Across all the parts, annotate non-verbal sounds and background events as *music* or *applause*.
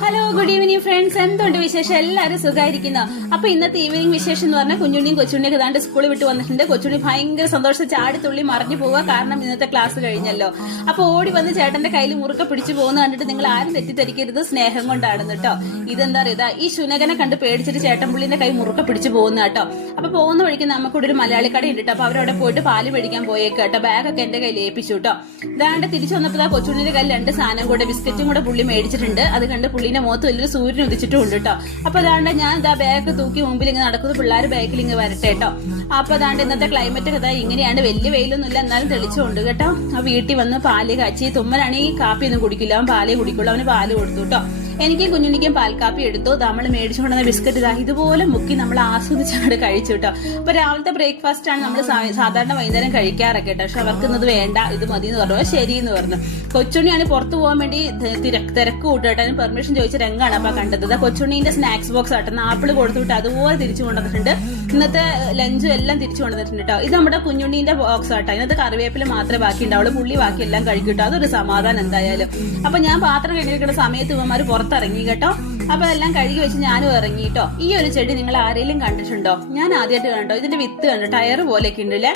Hello good evening friends എന്തുണ്ട് വിശേഷം? എല്ലാവരും സുഖമായിരിക്കുന്നു അപ്പൊ ഇന്നത്തെ ഈവനിങ് വിശേഷം എന്ന് പറഞ്ഞാൽ കുഞ്ഞുണ്ണിയും കൊച്ചുണ്ണിയൊക്കെ താണ്ട് സ്കൂളിൽ വിട്ട് വന്നിട്ടുണ്ട്. കൊച്ചുണ്ണി ഭയങ്കര സന്തോഷം. ചാടിത്തുള്ളി മറിഞ്ഞു പോവുക. കാരണം ഇന്നത്തെ ക്ലാസ് കഴിഞ്ഞല്ലോ. അപ്പൊ ഓടി വന്ന് ചേട്ടന്റെ കയ്യിൽ മുറുക്ക പിടിച്ചു പോകുന്ന കണ്ടിട്ട് നിങ്ങൾ ആരും തെറ്റിദ്ധരിക്കരുത്. സ്നേഹം കൊണ്ടാണ് കേട്ടോ. ഇതെന്താ പറയുക? ഈ ശുനകനെ കണ്ട് പേടിച്ചിട്ട് ചേട്ടൻ പുള്ളിന്റെ കൈ മുറുക്ക പിടിച്ചു പോകുന്ന കേട്ടോ. അപ്പൊ പോകുന്ന വഴിക്ക് നമുക്കിവിടെ ഒരു മലയാളി കട ഉണ്ട് അപ്പൊ അവരവിടെ പോയിട്ട് പാൽ മേടിക്കാൻ പോയേക്ക് കേട്ടോ. ബാഗൊക്കെ എന്റെ കയ്യിൽ ഏൽപ്പിച്ചു കേട്ടോ. ഇതാണ്ട് തിരിച്ചു വന്നപ്പോ കൊച്ചുണ്ണിന്റെ കയ്യിൽ രണ്ട് സാധനം കൂടെ ബിസ്ക്കറ്റും കൂടെ പുള്ളി മേടിച്ചിട്ടുണ്ട്. അത് കണ്ട് പുള്ളിന്റെ മുഖത്ത് വലിയൊരു സൂര്യൻ ഉദിച്ചിട്ടും ഉണ്ട് കേട്ടോ അപ്പൊ അതാണ്ട് ഞാൻ ഇതാ ബാഗ് തൂക്കി മുമ്പിൽ ഇങ്ങനെ നടക്കുന്നു. പിള്ളേർ ബാഗിൽ ഇങ്ങനെ വരട്ടെ കേട്ടോ അപ്പൊ അതാണ്ട് ഇന്നത്തെ ക്ലൈമറ്റ് കഥ ഇങ്ങനെയാണ്. വലിയ വെയിലൊന്നുമില്ല. എന്നാലും തെളിച്ചുണ്ട് കേട്ടോ. ആ വീട്ടിൽ വന്ന് പാൽ കാച്ചി. തുമ്മനാണെങ്കിൽ കാപ്പി ഒന്നും കുടിക്കില്ല. അവൻ പാലേ കുടിക്കുള്ളൂ. അവന് പാൽ കൊടുത്തു കേട്ടോ എനിക്കും കുഞ്ഞുണ്ണിക്കും പാൽക്കാപ്പി എടുത്തു. നമ്മൾ മേടിച്ചു കൊണ്ടുവന്ന ബിസ്ക്കറ്റ് ഇതാ ഇതുപോലെ മുക്കി നമ്മൾ ആസ്വദിച്ചാണ് കഴിച്ചു കേട്ടോ അപ്പൊ രാവിലത്തെ ബ്രേക്ക്ഫാസ്റ്റ് ആണ് നമ്മൾ സാധാരണ വൈകുന്നേരം കഴിക്കാറൊക്കെ കേട്ടോ പക്ഷെ അവർക്ക് ഇന്നത് വേണ്ട ഇത് മതി എന്ന് പറഞ്ഞു. ശരി എന്ന് പറഞ്ഞു. കൊച്ചുണ്ണിയാണ് പുറത്തു പോകാൻ വേണ്ടി തിരക്ക് തിരക്ക് കൂട്ടുകെട്ടാൻ പെർമിഷൻ ചോദിച്ച രംഗാണ് അപ്പൊ കണ്ടത്. കൊച്ചുണ്ണീന്റെ സ്നാക്സ് ബോക്സ് ആട്ടെ ആപ്പിൾ കൊടുത്തുവിട്ട് അതുപോലെ തിരിച്ചു കൊണ്ടുവന്നിട്ടുണ്ട്. ഇന്നത്തെ ലഞ്ചും എല്ലാം തിരിച്ചു കൊണ്ടുവന്നിട്ടുണ്ട് കേട്ടോ ഇത് നമ്മുടെ കുഞ്ഞുണ്ണീന്റെ ബോക്സ് ആട്ടോ ഇന്നത്തെ കറിവേപ്പില മാത്രമേ ബാക്കി ഉണ്ടാവുള്ളൂ പുള്ളി ബാക്കി എല്ലാം കഴിക്കും കേട്ടോ അതൊരു സമാധാനം എന്തായാലും. അപ്പൊ ഞാൻ പാത്രം കഴിഞ്ഞിരിക്കുന്ന സമയത്ത് ഇവന്മാര് പുറത്തിറങ്ങി കേട്ടോ. അപ്പൊ എല്ലാം കഴുകി വെച്ച് ഞാനും ഇറങ്ങി കേട്ടോ. ഈ ഒരു ചെടി നിങ്ങൾ ആരെങ്കിലും കണ്ടിട്ടുണ്ടോ? ഞാൻ ആദ്യമായിട്ട് കണ്ടോ? ഇതിന്റെ വിത്ത് കണ്ടോ? ടയർ പോലെയൊക്കെ ഉണ്ടല്ലേ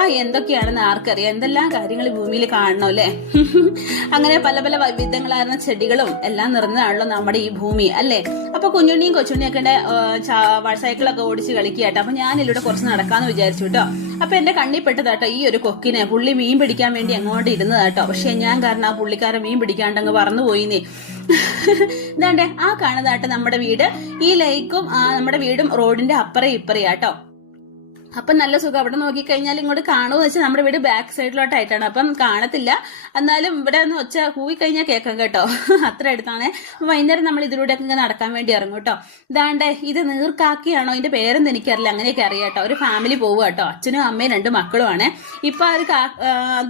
ആ എന്തൊക്കെയാണെന്ന് ആർക്കറിയാം? എന്തെല്ലാം കാര്യങ്ങൾ ഭൂമിയിൽ കാണണോ അല്ലേ *laughs* അങ്ങനെ പല പല വൈവിധ്യങ്ങളായിരുന്ന ചെടികളും എല്ലാം നിറഞ്ഞതാണല്ലോ നമ്മുടെ ഈ ഭൂമി അല്ലേ? അപ്പൊ കുഞ്ഞുണ്ണിയും കൊച്ചുണ്ണിയും ഒക്കെ സൈക്കിളൊക്കെ ഓടിച്ച് കളിക്കുക കേട്ടോ. അപ്പൊ ഞാൻ കുറച്ച് നടക്കാന്ന് വിചാരിച്ചു കേട്ടോ. അപ്പൊ എന്റെ കണ്ണിൽ പെട്ടതാട്ടോ ഈ ഒരു കൊക്കിനെ. പുള്ളി മീൻ പിടിക്കാൻ വേണ്ടി അങ്ങോട്ട് ഇരുന്നതാട്ടോ. പക്ഷെ ഞാൻ കാരണം ആ പുള്ളിക്കാരൻ മീൻ പിടിക്കാണ്ടങ്ങ് പറന്നു പോയിന്നേ ഇതാണ്ടേ ആ കാണുന്നതായിട്ട് നമ്മുടെ വീട്. ഈ ലൈക്കും നമ്മുടെ വീടും റോഡിന്റെ അപ്പറേ ഇപ്പറയാട്ടോ അപ്പം നല്ല സുഖം. അവിടെ നോക്കിക്കഴിഞ്ഞാൽ ഇങ്ങോട്ട് കാണുമെന്ന് വെച്ചാൽ നമ്മുടെ വീട് ബാക്ക് സൈഡിലോട്ടായിട്ടാണ് അപ്പം കാണത്തില്ല. എന്നാലും ഇവിടെ ഒന്ന് ഒച്ച കൂവി കഴിഞ്ഞാൽ കേൾക്കാം കേട്ടോ. *laughs* അത്ര അടുത്താണ്. വൈകുന്നേരം നമ്മൾ ഇതിലൂടെ ഒക്കെ നടക്കാൻ വേണ്ടി ഇറങ്ങും കേട്ടോ. ഇതാണ്ടേ ഇത് നീർക്കാക്കിയാണോ? ഇതിന്റെ പേരെന്ന് എനിക്കറിയില്ല. അങ്ങനെയൊക്കെ അറിയാം കേട്ടോ. ഒരു ഫാമിലി പോവുക കേട്ടോ. അച്ഛനും അമ്മയും രണ്ട് മക്കളുമാണ്. ഇപ്പൊ അത്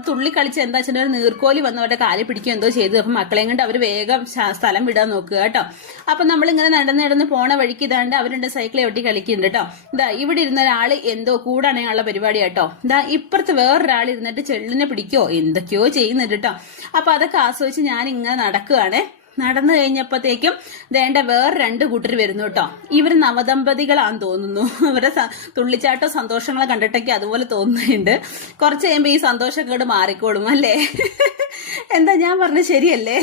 തുള്ളി കളിച്ച് എന്താ വെച്ചാൽ ഒരു നീർക്കോലി വന്ന് അവരുടെ കാലിൽ പിടിക്കുക എന്തോ ചെയ്തു. അപ്പം മക്കളെയും കൊണ്ട് അവർ വേഗം സ്ഥലം വിടാൻ നോക്കുക കേട്ടോ. അപ്പൊ നമ്മളിങ്ങനെ നടന്ന് നടന്ന് പോണ വഴിക്ക് ഇതാണ്ട് അവരുടെ സൈക്കിൾ ഒട്ടി കളിക്കുന്നുണ്ട് കേട്ടോ. ഇതാ ഇവിടെ ഇരുന്ന ഒരാൾ എന്തോ കൂടാനുള്ള പരിപാടി കേട്ടോ എന്താ ഇപ്പുറത്ത് വേറൊരാൾ ഇരുന്നിട്ട് ചെള്ളിനെ പിടിക്കോ? എന്തൊക്കെയോ ചെയ്യുന്നുണ്ട് കേട്ടോ അപ്പൊ അതൊക്കെ ആസ്വദിച്ച് ഞാൻ ഇങ്ങനെ നടക്കുകയാണ് നടന്നു കഴിഞ്ഞപ്പോഴത്തേക്കും വേണ്ട വേറെ രണ്ട് കൂട്ടർ വരുന്നു കേട്ടോ ഇവർ നവദമ്പതികളാന്ന് തോന്നുന്നു. ഇവരുടെ തുള്ളിച്ചാട്ടോ സന്തോഷങ്ങളെ കണ്ടിട്ടൊക്കെ അതുപോലെ തോന്നുന്നുണ്ട്. കുറച്ച് കഴിയുമ്പോൾ ഈ സന്തോഷക്കേട് മാറിക്കോളും അല്ലേ? എന്താ ഞാൻ പറഞ്ഞത് ശരിയല്ലേ?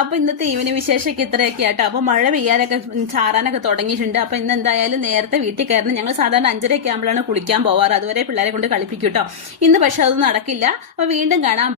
അപ്പൊ ഇന്നത്തെ ഈവനിങ് വിശേഷമൊക്കെ ഇത്രയൊക്കെ ആട്ടോ. അപ്പൊ മഴ പെയ്യാനൊക്കെ ചാറാനൊക്കെ തുടങ്ങിയിട്ടുണ്ട്. അപ്പൊ ഇന്ന് എന്തായാലും നേരത്തെ വീട്ടിൽ കയറണം. ഞങ്ങൾ സാധാരണ അഞ്ചരയൊക്കെ ആകുമ്പോഴാണ് കുളിക്കാൻ പോവാറ്. അതുവരെ പിള്ളേരെ കൊണ്ട് കളിപ്പിക്കും കേട്ടോ ഇന്ന് പക്ഷെ അത് നടക്കില്ല. അപ്പൊ വീണ്ടും കാണാം.